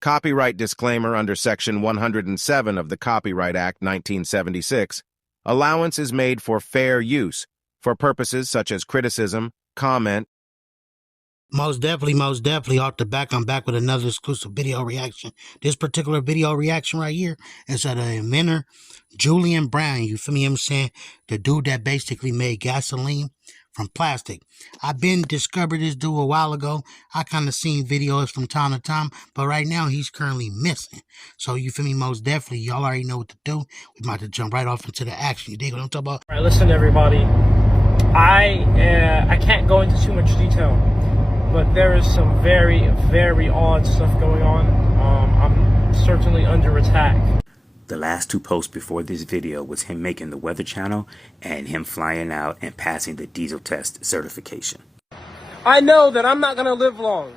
Copyright disclaimer under Section 107 of the Copyright Act 1976. Allowance is made for fair use, for purposes such as criticism, comment. Most definitely, off the back, I'm back with another exclusive video reaction. This particular video reaction right here is of the inventor, Julian Brown. You feel me? I'm saying the dude that basically made gasoline from plastic. I've been discovered this dude a while ago. I kind of seen videos from time to time, but right now he's currently missing. So you feel me? Most definitely, y'all already know what to do. We about to jump right off into the action. You dig what I'm talking about? All right, listen, everybody. I can't go into too much detail, but there is some very, very odd stuff going on. I'm certainly under attack. The last two posts before this video was him making the Weather Channel and him flying out and passing the diesel test certification. I know that I'm not going to live long.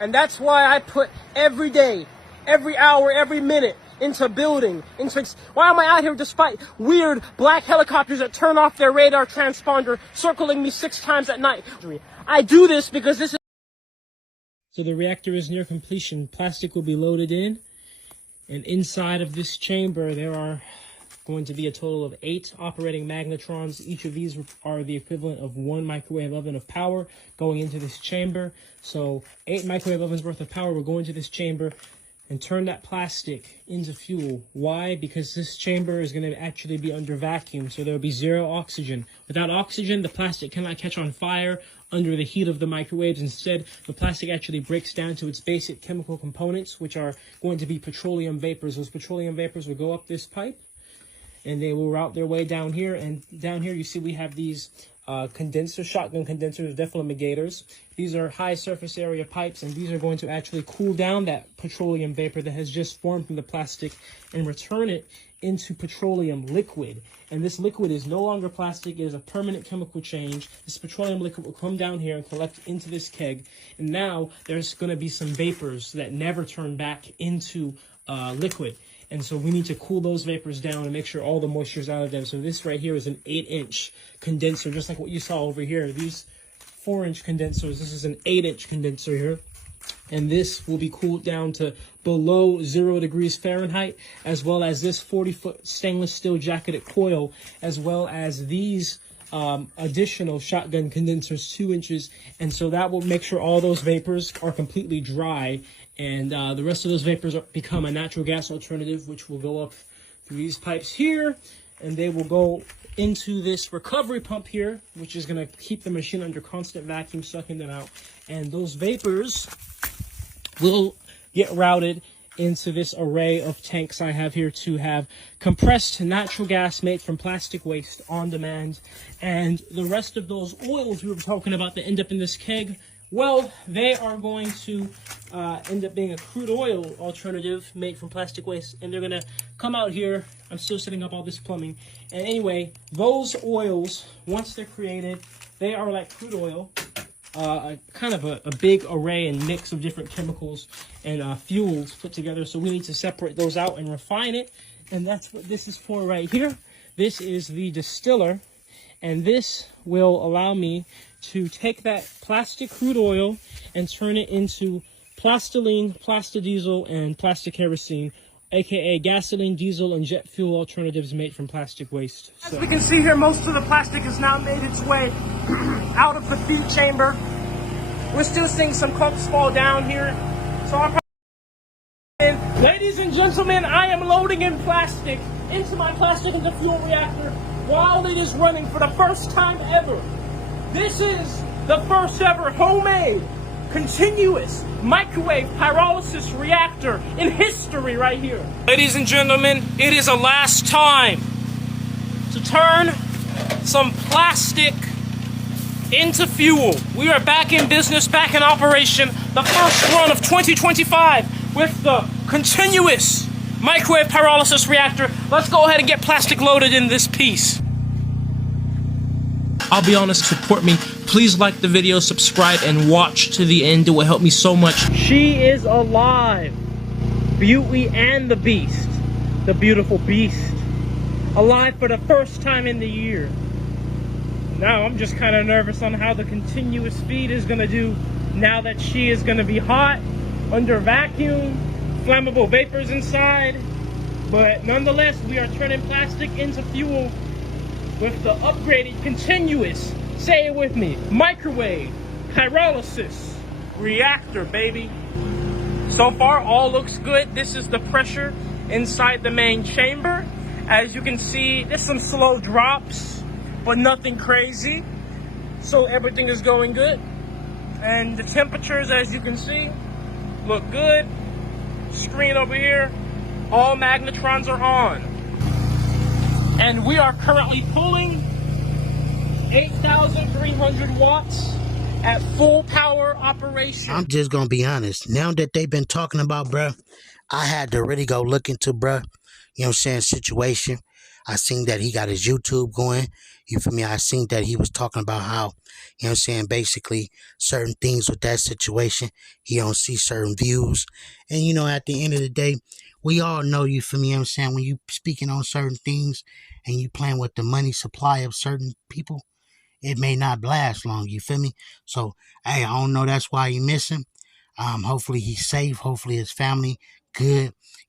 And that's why I put every day, every hour, every minute into building. Why am I out here despite weird black helicopters that turn off their radar transponder circling me 6 times at night? I do this because this is... So the reactor is near completion. Plastic will be loaded in. And inside of this chamber, there are going to be a total of 8 operating magnetrons. Each of these are the equivalent of 1 microwave oven of power going into this chamber. So 8 microwave ovens worth of power will go into this chamber and turn that plastic into fuel. Why? Because this chamber is going to actually be under vacuum, so there will be 0 oxygen. Without oxygen, the plastic cannot catch on fire under the heat of the microwaves. Instead, the plastic actually breaks down to its basic chemical components, which are going to be petroleum vapors. Those petroleum vapors will go up this pipe, and they will route their way down here. And down here, you see we have these condensers, shotgun condensers, deflamingators. These are high surface area pipes, and these are going to actually cool down that petroleum vapor that has just formed from the plastic and return it into petroleum liquid. And this liquid is no longer plastic. It is a permanent chemical change. This petroleum liquid will come down here and collect into this keg. And now there's going to be some vapors that never turn back into liquid. And so we need to cool those vapors down and make sure all the moisture is out of them. So this right here is an 8-inch condenser, just like what you saw over here. These 4-inch condensers, this is an 8-inch condenser here. And this will be cooled down to below 0 degrees Fahrenheit, as well as this 40-foot stainless steel jacketed coil, as well as these additional shotgun condensers, 2 inches. And so that will make sure all those vapors are completely dry. And the rest of those vapors become a natural gas alternative, which will go up through these pipes here. And they will go into this recovery pump here, which is going to keep the machine under constant vacuum, sucking them out. And those vapors will get routed into this array of tanks I have here to have compressed natural gas made from plastic waste on demand. And the rest of those oils we were talking about that end up in this keg, well, they are going to end up being a crude oil alternative made from plastic waste. And they're going to come out here. I'm still setting up all this plumbing. And anyway, those oils, once they're created, they are like crude oil. Kind of a big array and mix of different chemicals and fuels put together. So we need to separate those out and refine it. And that's what this is for right here. This is the distiller. And this will allow me to take that plastic crude oil and turn it into plastiline, plastadiesel, and plastic kerosene, aka gasoline, diesel, and jet fuel alternatives made from plastic waste. So, as we can see here, most of the plastic has now made its way out of the feed chamber. We're still seeing some clumps fall down here. So I'm ladies and gentlemen, I am loading in plastic into my plastic into fuel reactor while it is running for the first time ever. This is the first ever homemade continuous microwave pyrolysis reactor in history right here. Ladies and gentlemen, it is a last time to turn some plastic into fuel. We are back in business, back in operation. The first run of 2025 with the continuous microwave pyrolysis reactor. Let's go ahead and get plastic loaded in this piece. I'll be honest, support me. Please like the video, subscribe, and watch to the end. It will help me so much. She is alive. Beauty and the Beast. The beautiful beast. Alive for the first time in the year. Now I'm just kind of nervous on how the continuous feed is going to do now that she is going to be hot, under vacuum, flammable vapors inside. But nonetheless, we are turning plastic into fuel with the upgraded continuous, say it with me, microwave pyrolysis reactor, baby. So far, all looks good. This is the pressure inside the main chamber. As you can see, there's some slow drops, but nothing crazy. So everything is going good. And the temperatures, as you can see, look good. Screen over here, all magnetrons are on. And we are currently pulling 8,300 watts at full power operation. I'm just gonna be honest. Now that they've been talking about, bruh, I had to really go look into, bruh, you know what I'm saying, situation. I seen that he got his YouTube going. You feel me? I seen that he was talking about how, you know what I'm saying, basically certain things with that situation. He don't see certain views. And, you know, at the end of the day, we all know, you feel me, you know what I'm saying, when you speaking on certain things and you playing with the money supply of certain people, it may not last long, you feel me? So, hey, I don't know, that's why you missing. Hopefully he's safe. Hopefully his family good.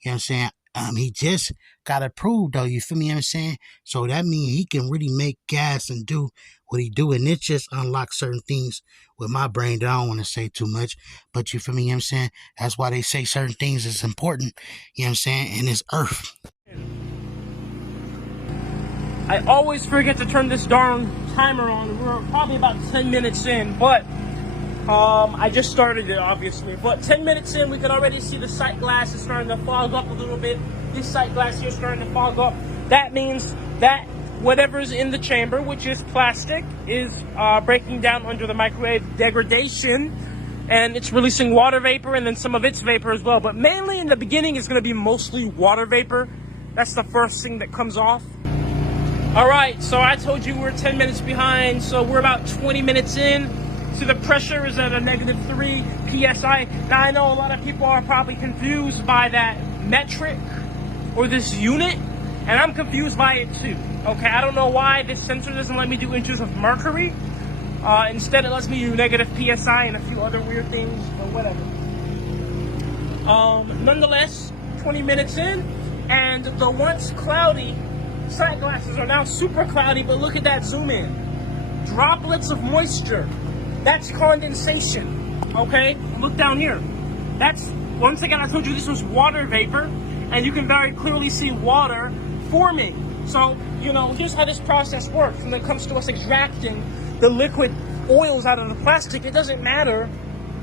You know what I'm saying? He just got approved though, you feel me, you know what I'm saying? So that means he can really make gas and do what he do, and it just unlocks certain things with my brain that I don't want to say too much, but you feel me, you know what I'm saying? That's why they say certain things is important, you know what I'm saying, in this earth. I always forget to turn this darn timer on. We're probably about 10 minutes in, but I just started it, obviously. But 10 minutes in, we can already see the sight glass is starting to fog up a little bit. This sight glass here is starting to fog up. That means that whatever's in the chamber, which is plastic, is breaking down under the microwave degradation, and it's releasing water vapor and then some of its vapor as well. But mainly in the beginning, it's going to be mostly water vapor. That's the first thing that comes off. All right, so I told you we're 10 minutes behind, so we're about 20 minutes in. So the pressure is at a -3 PSI. Now I know a lot of people are probably confused by that metric or this unit, and I'm confused by it too. Okay, I don't know why this sensor doesn't let me do inches of mercury. Instead it lets me do negative PSI and a few other weird things, but whatever. Nonetheless, 20 minutes in, and the once cloudy sight glasses are now super cloudy, but look at that zoom in. Droplets of moisture. That's condensation, okay? Look down here. That's, once again, I told you this was water vapor, and you can very clearly see water forming. So, you know, here's how this process works. When it comes to us extracting the liquid oils out of the plastic, it doesn't matter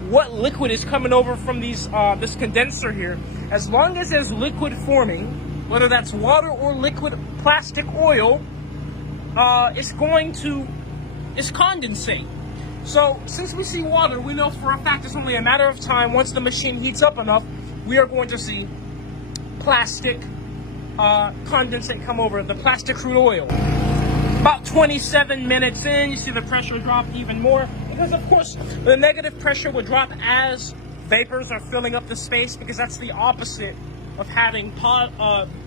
what liquid is coming over from these this condenser here. As long as there's liquid forming, whether that's water or liquid plastic oil, it's condensate. So since we see water, we know for a fact it's only a matter of time. Once the machine heats up enough, we are going to see plastic condensate come over, the plastic crude oil. About 27 minutes in, you see the pressure drop even more, because of course the negative pressure will drop as vapors are filling up the space, because that's the opposite of having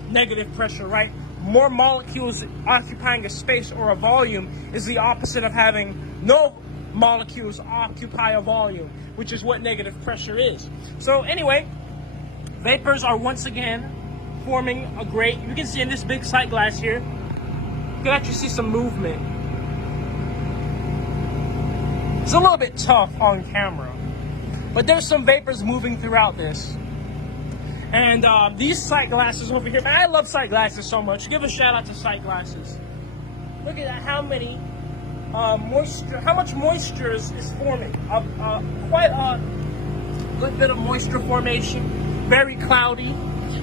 negative pressure, right? More molecules occupying a space or a volume is the opposite of having no molecules occupy a volume, which is what negative pressure is. So anyway, vapors are once again forming a great, you can see in this big sight glass here, you can actually see some movement. It's a little bit tough on camera, but there's some vapors moving throughout this. And these sight glasses over here, man, I love sight glasses so much. Give a shout out to sight glasses. Look at that, how much moisture is forming. Quite a good bit of moisture formation, very cloudy.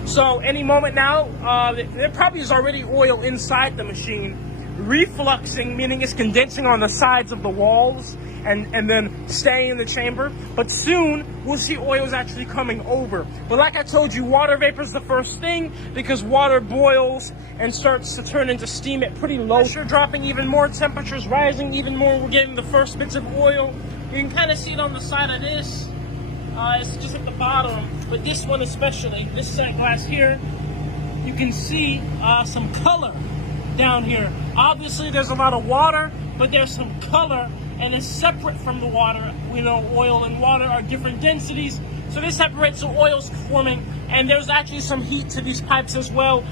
So any moment now, there probably is already oil inside the machine, refluxing, meaning it's condensing on the sides of the walls and then staying in the chamber. But soon we'll see oils actually coming over. But like I told you, water vapor is the first thing, because water boils and starts to turn into steam at pretty low. Pressure dropping even more, temperatures rising even more. We're getting the first bits of oil. You can kind of see it on the side of this. It's just at the bottom, but this one especially, this sight glass here, you can see some color down here. Obviously there's a lot of water, but there's some color, and it's separate from the water. We know oil and water are different densities, So this separates the oils forming, and there's actually some heat to these pipes as well.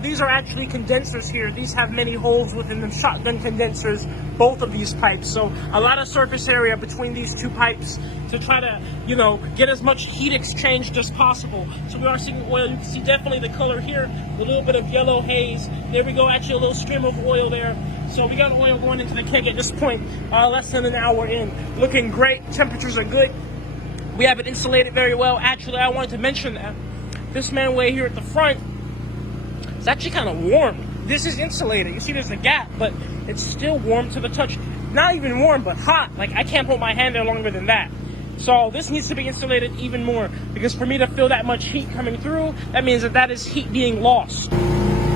These are actually condensers here. These have many holes within them, shotgun condensers, both of these pipes. So a lot of surface area between these two pipes to try to, you know, get as much heat exchanged as possible. So we are seeing oil. You can see definitely the color here, a little bit of yellow haze. There we go, actually a little stream of oil there. So we got oil going into the keg at this point, less than an hour in. Looking great, temperatures are good. We have it insulated very well. Actually, I wanted to mention that this manway here at the front, it's actually kind of warm. This is insulated. You see there's a gap, but it's still warm to the touch. Not even warm, but hot. Like, I can't put my hand there longer than that. So this needs to be insulated even more, because for me to feel that much heat coming through, that means that is heat being lost.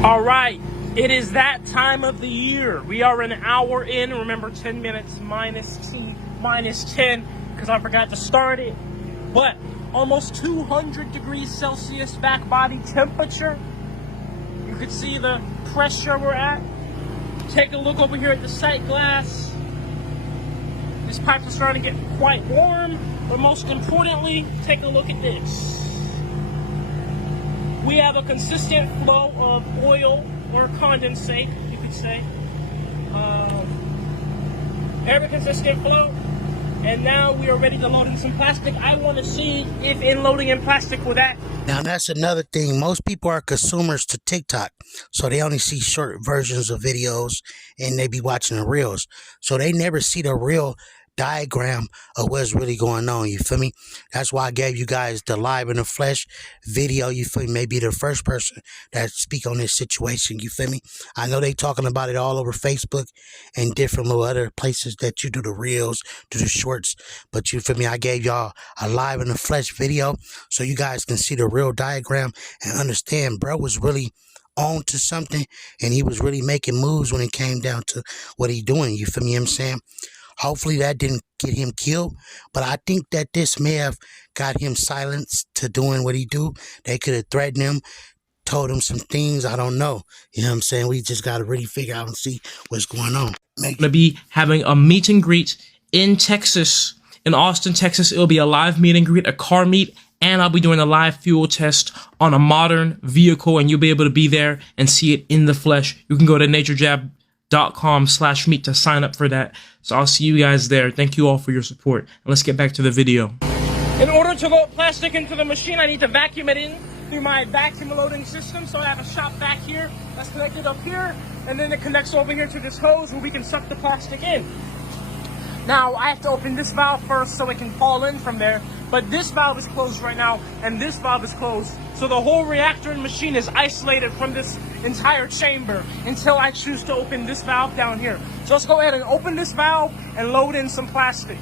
All right, it is that time of the year. We are an hour in. Remember, 10 minutes minus T minus 10, because I forgot to start it. But almost 200 degrees Celsius back body temperature. You can see the pressure we're at. Take a look over here at the sight glass. These pipes are starting to get quite warm, but most importantly, take a look at this. We have a consistent flow of oil or condensate, you could say. Very consistent flow. And now we are ready to load in some plastic. I want to see if in loading in plastic with that. Now, that's another thing. Most people are consumers to TikTok, so they only see short versions of videos, and they be watching the reels. So they never see the real diagram of what's really going on, you feel me? That's why I gave you guys the live in the flesh video, you feel me? Maybe the first person that speak on this situation, you feel me? I know they talking about it all over Facebook and different little other places that you do the reels, do the shorts, but you feel me? I gave y'all a live in the flesh video so you guys can see the real diagram and understand bro was really on to something, and he was really making moves when it came down to what he doing, you feel me? I'm saying? Hopefully that didn't get him killed, but I think that this may have got him silenced to doing what he do. They could have threatened him, told him some things. I don't know. You know what I'm saying? We just got to really figure out and see what's going on. Going to be having a meet and greet in Texas, in Austin, Texas. It'll be a live meet and greet, a car meet, and I'll be doing a live fuel test on a modern vehicle, and you'll be able to be there and see it in the flesh. You can go to naturejab.com/meet to sign up for that. So I'll see you guys there. Thank you all for your support. And let's get back to the video. In order to load plastic into the machine, I need to vacuum it in through my vacuum loading system. So I have a shop vac here that's connected up here, and then it connects over here to this hose where we can suck the plastic in. Now I have to open this valve first so it can fall in from there, but this valve is closed right now and this valve is closed. So the whole reactor and machine is isolated from this entire chamber until I choose to open this valve down here. So let's go ahead and open this valve and load in some plastic.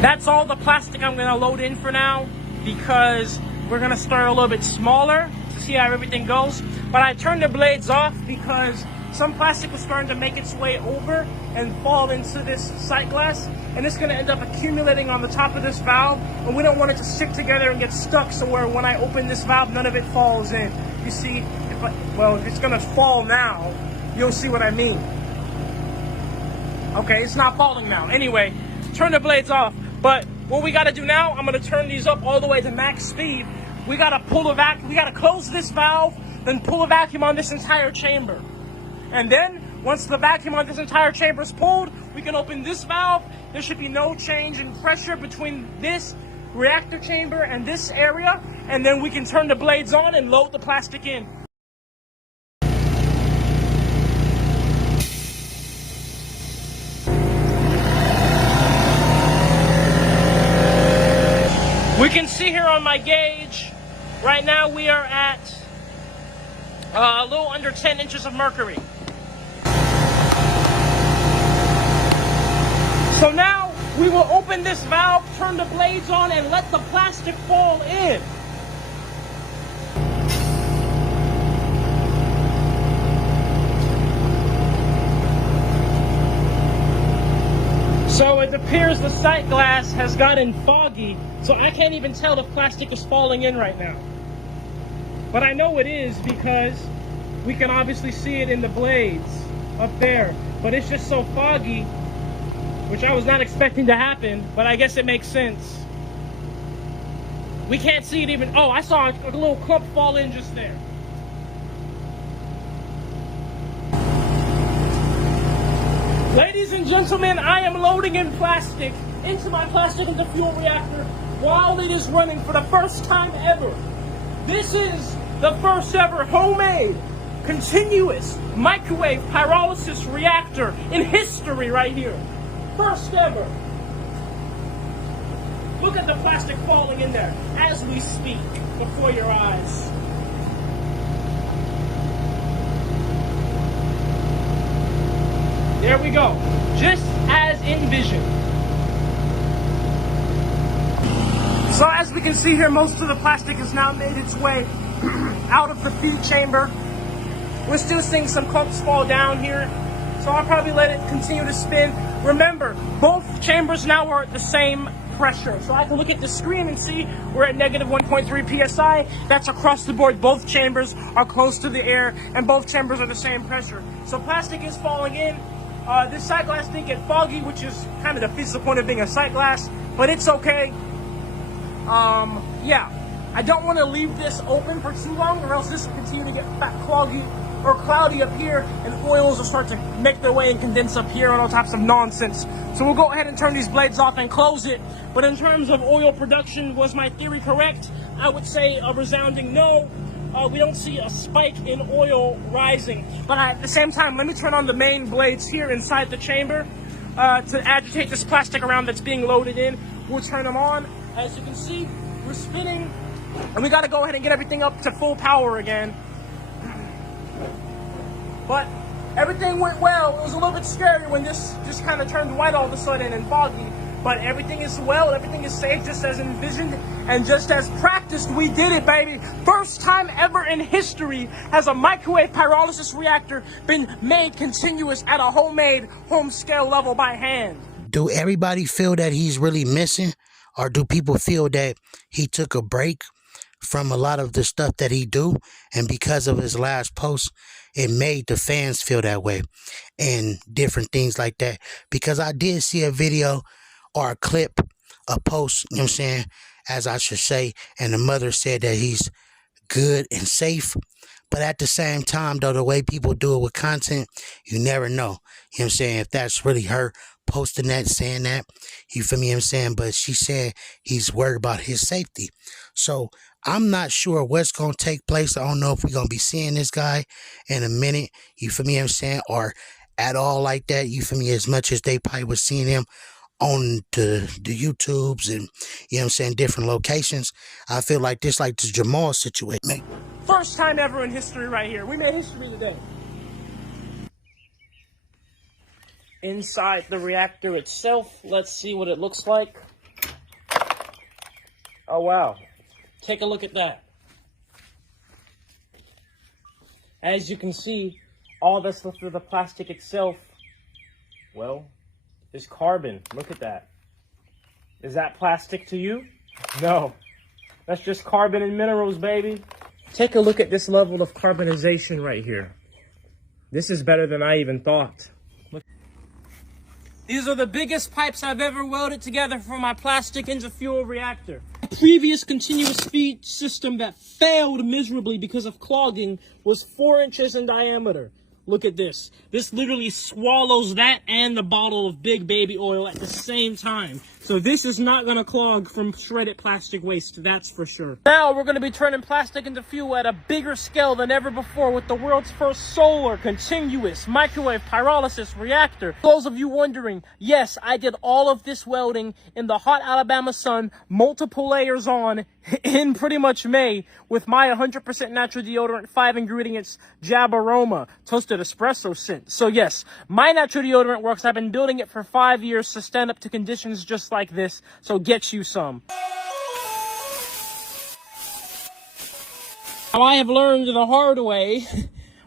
That's all the plastic I'm gonna load in for now, because we're gonna start a little bit smaller to see how everything goes. But I turned the blades off because some plastic was starting to make its way over and fall into this sight glass, and it's gonna end up accumulating on the top of this valve, and we don't want it to stick together and get stuck so where when I open this valve, none of it falls in. You see, if it's gonna fall now, you'll see what I mean. Okay, it's not falling now. Anyway, turn the blades off. But what we gotta do now, I'm gonna turn these up all the way to max speed. We gotta pull a vacuum, we gotta close this valve, then pull a vacuum on this entire chamber. And then, once the vacuum on this entire chamber is pulled, we can open this valve. There should be no change in pressure between this reactor chamber and this area. And then we can turn the blades on and load the plastic in. We can see here on my gauge, right now we are at a little under 10 inches of mercury. So now we will open this valve, turn the blades on, and let the plastic fall in. appears the sight glass has gotten foggy, so I can't even tell if plastic is falling in right now. But I know it is because we can obviously see it in the blades up there. But it's just so foggy, which I was not expecting to happen, but I guess it makes sense. We can't see it even. Oh, I saw a little clump fall in just there. Ladies and gentlemen, I am loading in plastic into my plastic into fuel reactor while it is running for the first time ever. This is the first ever homemade, continuous microwave pyrolysis reactor in history right here. First ever. Look at the plastic falling in there as we speak before your eyes. There we go, just as envisioned. So as we can see here, most of the plastic has now made its way out of the feed chamber. We're still seeing some clumps fall down here, so I'll probably let it continue to spin. Remember, both chambers now are at the same pressure. So I can look at the screen and see we're at negative 1.3 psi. That's across the board. Both chambers are close to the air and both chambers are the same pressure. So plastic is falling in. This sight glass did get foggy, which is kind of defeats the point of being a sight glass, but it's okay. Yeah, I don't want to leave this open for too long or else this will continue to get cloggy or cloudy up here and oils will start to make their way and condense up here and all types of nonsense. So we'll go ahead and turn these blades off and close it. But in terms of oil production, was my theory correct? I would say a resounding no. We don't see a spike in oil rising. But at the same time, let me turn on the main blades here inside the chamber to agitate this plastic around that's being loaded in. We'll turn them on. As you can see, we're spinning, and we got to go ahead and get everything up to full power again. But everything went well. It was a little bit scary when this just kind of turned white all of a sudden and foggy. But everything is well, everything is safe, just as envisioned and just as practiced. We did it, baby. First time ever in history has a microwave pyrolysis reactor been made continuous at a homemade, home scale level by hand. Do everybody feel that he's really missing? Or do people feel that he took a break from a lot of the stuff that he do? And because of his last post, it made the fans feel that way and different things like that. Because I did see a video or a clip, a post, you know what I'm saying, as I should say, and the mother said that he's good and safe. But at the same time, though, the way people do it with content, you never know. You know what I'm saying? If that's really her posting that, saying that, you feel me what I'm saying? But she said he's worried about his safety. So I'm not sure what's going to take place. I don't know if we're going to be seeing this guy in a minute, you feel me what I'm saying? Or at all like that, you feel me? As much as they probably was seeing him on the YouTubes and, you know what I'm saying, different locations. I feel like this like the Jamal situation. First time ever in history right here. We made history today. Inside the reactor itself, let's see what it looks like. Oh, wow. Take a look at that. As you can see, all that's left of the plastic itself, well, is carbon. Look at that. Is that plastic to you? No. That's just carbon and minerals, baby. Take a look at this level of carbonization right here. This is better than I even thought. Look. These are the biggest pipes I've ever welded together for my plastic into fuel reactor. A previous continuous feed system that failed miserably because of clogging was 4 inches in diameter. Look at this. This literally swallows that and the bottle of big baby oil at the same time. So this is not going to clog from shredded plastic waste, that's for sure. Now we're going to be turning plastic into fuel at a bigger scale than ever before with the world's first solar continuous microwave pyrolysis reactor. Those of you wondering, yes, I did all of this welding in the hot Alabama sun, multiple layers on, in pretty much May, with my 100% natural deodorant, 5 ingredients, Jab Aroma, toasted espresso scent. So yes, my natural deodorant works. I've been building it for 5 years to stand up to conditions just like this, so get you some. Now I have learned the hard way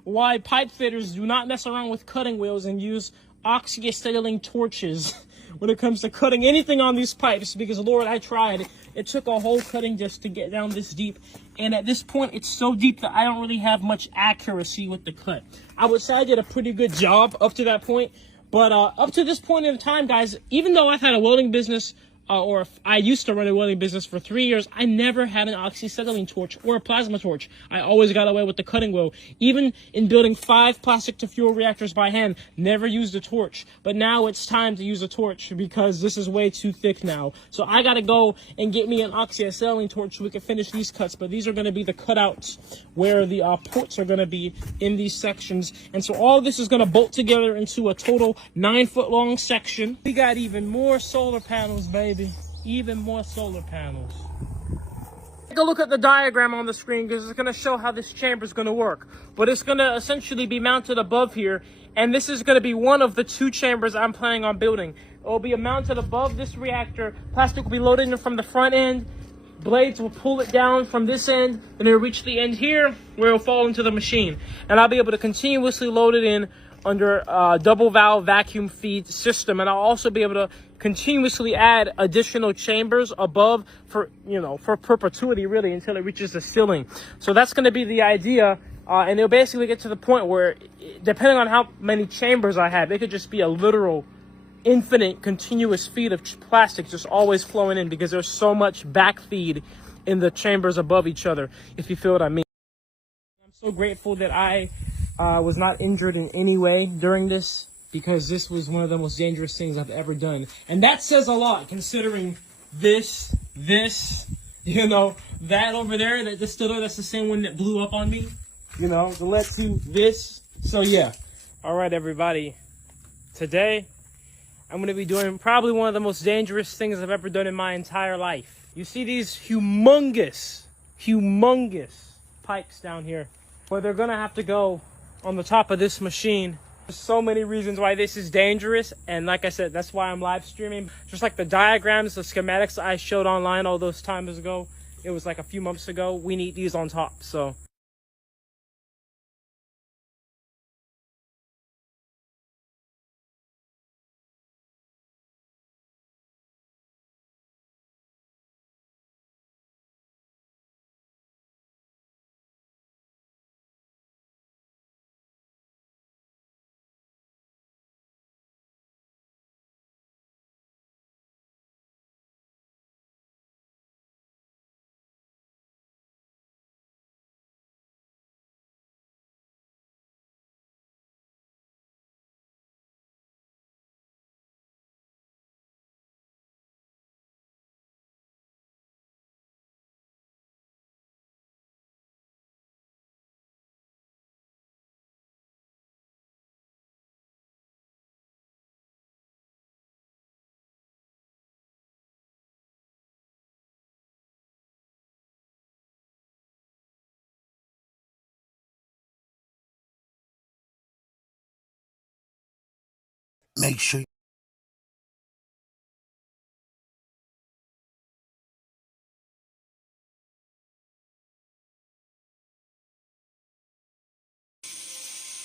why pipe fitters do not mess around with cutting wheels and use oxyacetylene torches when it comes to cutting anything on these pipes, because Lord, I tried. It took a whole cutting just to get down this deep, and at this point it's so deep that I don't really have much accuracy with the cut. I would say I did a pretty good job up to that point, but up to this point in time, guys, even though I've had a welding business, or if I used to run a welding business for 3 years, I never had an oxyacetylene torch or a plasma torch. I always got away with the cutting wheel. Even in building 5 plastic to fuel reactors by hand, never used a torch. But now it's time to use a torch because this is way too thick now. So I gotta go and get me an oxyacetylene torch so we can finish these cuts. But these are gonna be the cutouts where the ports are gonna be in these sections. And so all this is gonna bolt together into a total 9-foot long section. We got even more solar panels, baby. Even more solar panels. Take a look at the diagram on the screen because it's going to show how this chamber is going to work. But it's going to essentially be mounted above here, and this is going to be one of the 2 chambers I'm planning on building. It will be mounted above this reactor. Plastic will be loaded in from the front end. Blades will pull it down from this end, and it'll reach the end here where it'll fall into the machine. And I'll be able to continuously load it in under a double valve vacuum feed system, and I'll also be able to continuously add additional chambers above for, you know, for perpetuity really until it reaches the ceiling. So that's going to be the idea, and it'll basically get to the point where, depending on how many chambers I have, it could just be a literal infinite continuous feed of plastic just always flowing in because there's so much back feed in the chambers above each other, if you feel what I mean. I'm so grateful that I was not injured in any way during this, because this was one of the most dangerous things I've ever done. And that says a lot, considering this, you know, that over there, that distiller, that's the same one that blew up on me, you know, the led to this. So yeah. All right, everybody. Today, I'm going to be doing probably one of the most dangerous things I've ever done in my entire life. You see these humongous pipes down here, where they're going to have to go on the top of this machine. There's so many reasons why this is dangerous, and like I said, that's why I'm live streaming. Just like the diagrams, the schematics I showed online all those times ago, it was like a few months ago, we need these on top. So Make sure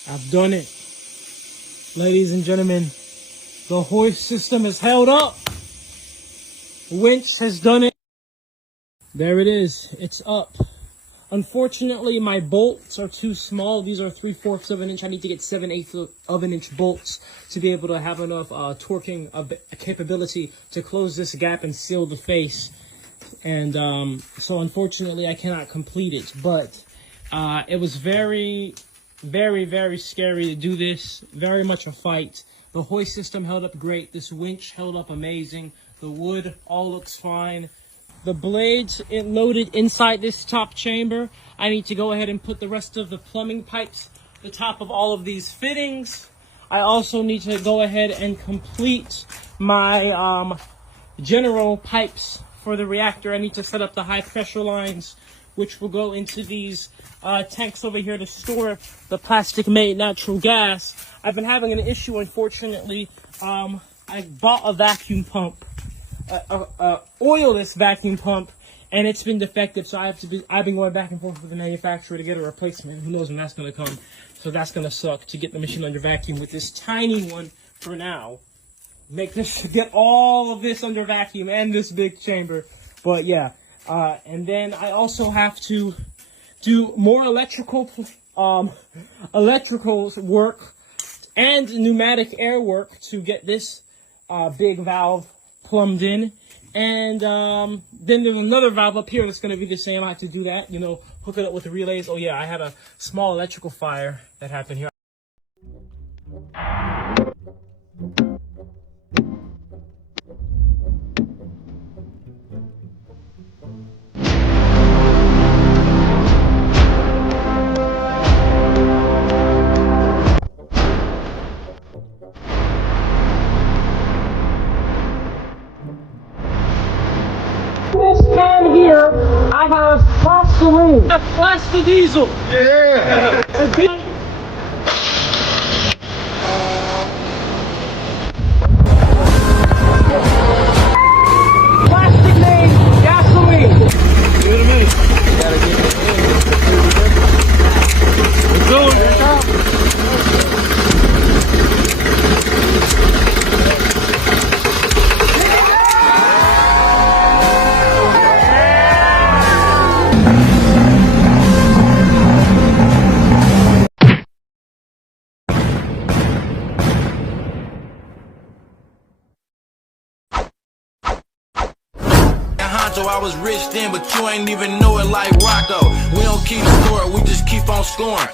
I've done it. Ladies and gentlemen, the hoist system is held up. Winch has done it. There it is. It's up. Unfortunately, my bolts are too small. These are 3/4 of an inch. I need to get 7/8 of an inch bolts to be able to have enough torquing capability to close this gap and seal the face. And so unfortunately, I cannot complete it. But it was very, very scary to do this. Very much a fight. The hoist system held up great. This winch held up amazing. The wood all looks fine. The blades loaded inside this top chamber. I need to go ahead and put the rest of the plumbing pipes the top of all of these fittings. I also need to go ahead and complete my general pipes for the reactor. I need to set up the high pressure lines, which will go into these tanks over here to store the plastic made natural gas. I've been having an issue, unfortunately. I bought a vacuum pump, oilless vacuum pump, and it's been defective, so I've been going back and forth with the manufacturer to get a replacement. Who knows when that's going to come. So that's going to suck to get the machine under vacuum with this tiny one for now. make this, get all of this under vacuum and this big chamber. But yeah, and then I also have to do more electrical work and pneumatic air work to get this big valve plumbed in. And then there's another valve up here that's going to be the same. I have to do that, you know, hook it up with the relays. Oh yeah, I had a small electrical fire that happened here. This can here, I have Fosho. That's the diesel. Yeah. Plastic made gasoline. Wait a minute. You gotta get it in. It's going. I was rich then, but you ain't even know it like Rocco. We don't keep score, we just keep on scoring.